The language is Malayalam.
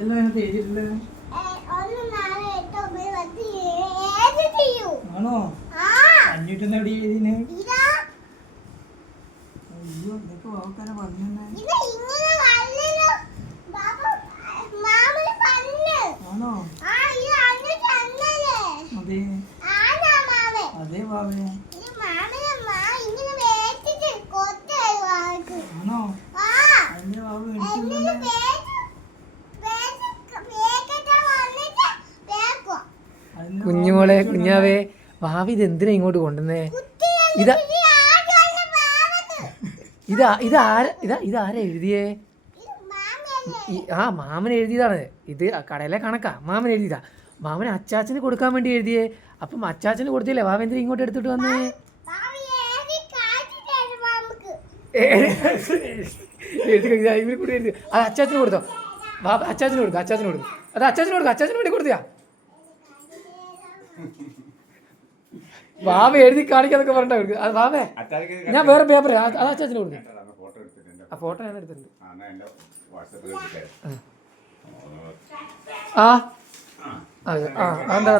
എന്തെല്ലാം അതിനകത്ത് എഴുതിയിട്ടുള്ളത്? ആണോ? 500 എവിടെ എഴുതിന്? അയ്യോ ഇതൊക്കെ വാവക്കാരെ പറഞ്ഞെന്നെ. ആണോ? അതെ അതെ വാവേ. ആണോ? അതിന്റെ വാവ മേടിച്ചില്ലല്ലോ. കുഞ്ഞുമോളെ കുഞ്ഞാവേ ഭാവി ഇത് എന്തിനാ ഇങ്ങോട്ട് കൊണ്ടുവന്നേ? ഇതാ ഇതാരാ എഴുതിയേ? മാമൻ എഴുതിയതാണ്. ഇത് കടയിലെ കണക്കാ. മാമൻ എഴുതിയതാ. മാമൻ അച്ചാച്ചന് കൊടുക്കാൻ വേണ്ടി എഴുതിയേ. അപ്പം അച്ചാച്ചന് കൊടുത്തില്ലേ? വാവ എന്തിനാ ഇങ്ങോട്ട് എടുത്തിട്ട് വന്നേ? അത് അച്ചാച്ചന് കൊടുത്തോ? അച്ചാച്ചന് കൊടുക്കും. അത് അച്ചാച്ചന് കൊടുക്കും. അച്ചാച്ചന് വേണ്ടി കൊടുത്തിയാ? വാവ എഴുതി കാണിക്കാതൊക്കെ പറഞ്ഞ അത് വാവേ. ഞാൻ വേറെ പേപ്പർ അത് അച്ചാച്ചന് കൊടുക്കും. ആ ഫോട്ടോ ഞാൻ എടുത്തിട്ടുണ്ട്. എന്താ